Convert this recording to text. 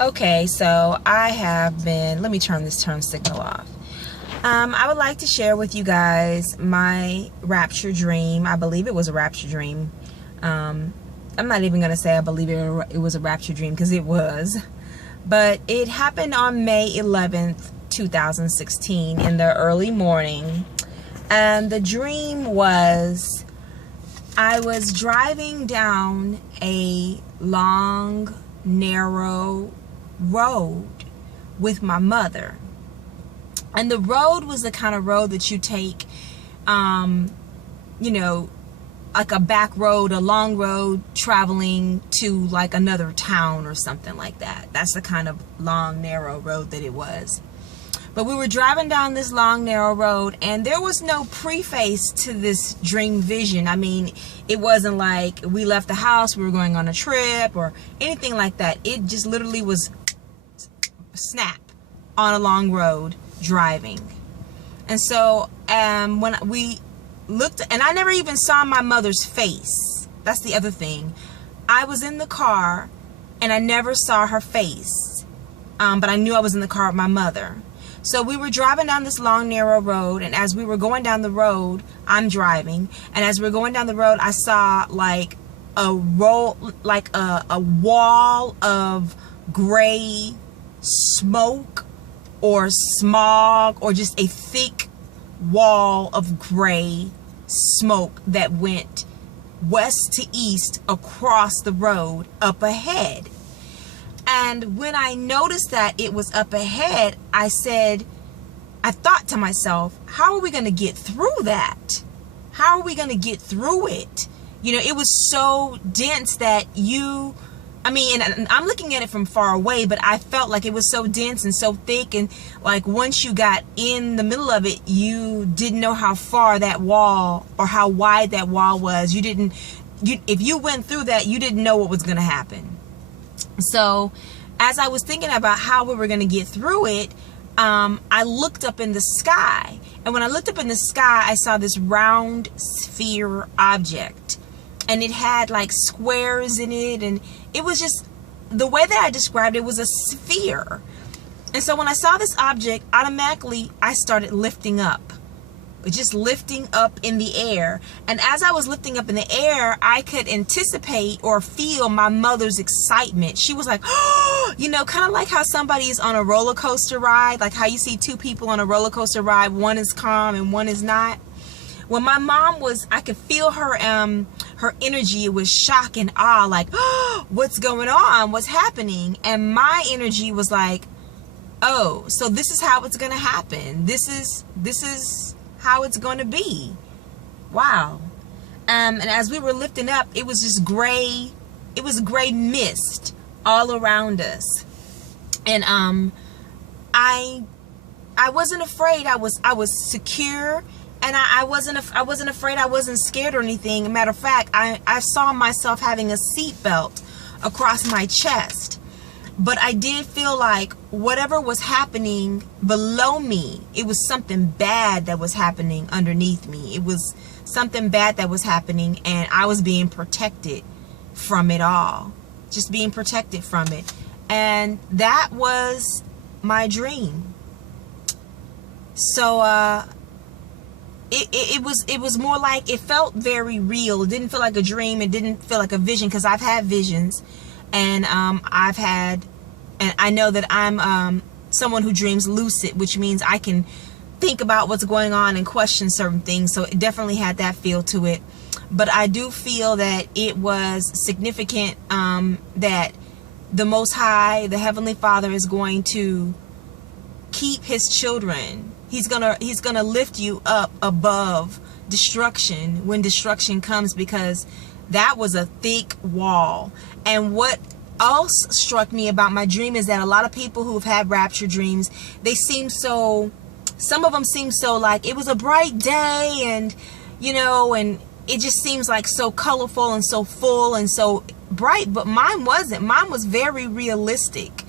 Okay, so I have been, let me turn this turn signal off. I would like to share with you guys my rapture dream. I believe it was a rapture dream. I'm not even going to say I believe it was a rapture dream, because it was. But it happened on May 11th, 2016 in the early morning. And the dream was, I was driving down a long, narrow road with my mother. And the road was the kind of road that you take, you know, like a back road, a long road traveling to like another town or something like that. That's the kind of long, narrow road that it was. But we were driving down this long, narrow road, and there was no preface to this dream vision. I mean, it wasn't like we left the house, we were going on a trip or anything like that. It just literally was snap on a long road driving. And so when we looked, and I never even saw my mother's face. That's the other thing. I was in the car and I never saw her face. But I knew I was in the car with my mother. So we were driving down this long, narrow road, and as we were going down the road, I'm driving, and as we were going down the road, I saw like a wall of gray smoke or smog, or just a thick wall of gray smoke that went west to east across the road up ahead. And when I noticed that it was up ahead, I thought to myself, how are we going to get through that? How are we going to get through it? You know, it was so dense that and I'm looking at it from far away, but I felt like it was so dense and so thick. And like once you got in the middle of it, you didn't know how far that wall or how wide that wall was. If you went through that, you didn't know what was going to happen. So as I was thinking about how we were going to get through it, I looked up in the sky. And when I looked up in the sky, I saw this round sphere object. And it had like squares in it. And it was just, the way that I described it was a sphere. And so when I saw this object, automatically I started lifting up. Just lifting up in the air. And as I was lifting up in the air, I could anticipate or feel my mother's excitement. She was like, oh, you know, kind of like how somebody is on a roller coaster ride, like how you see two people on a roller coaster ride, one is calm and one is not. When my mom was, I could feel her energy. It was shock and awe, like, oh, what's going on? What's happening? And my energy was like, oh, so this is how it's going to happen. This is how it's going to be. Wow. And as we were lifting up, it was just gray. It was gray mist all around us. And I wasn't afraid. I was secure, and I wasn't afraid. I wasn't scared or anything. Matter of fact, I saw myself having a seatbelt across my chest. But I did feel like whatever was happening below me, it was something bad that was happening underneath me. It was something bad that was happening, and I was being protected from it all. Just being protected from it. And that was my dream. So it was more like, it felt very real. It didn't feel like a dream. It didn't feel like a vision, because I've had visions. And I know that I'm someone who dreams lucid, which means I can think about what's going on and question certain things. So it definitely had that feel to it. But I do feel that it was significant that the Most High, the Heavenly Father, is going to keep His children. He's gonna lift you up above destruction when destruction comes, because that was a thick wall. And what else struck me about my dream is that a lot of people who have had rapture dreams, some of them seem so like it was a bright day, and you know, and it just seems like so colorful and so full and so bright. But mine wasn't. Mine was very realistic.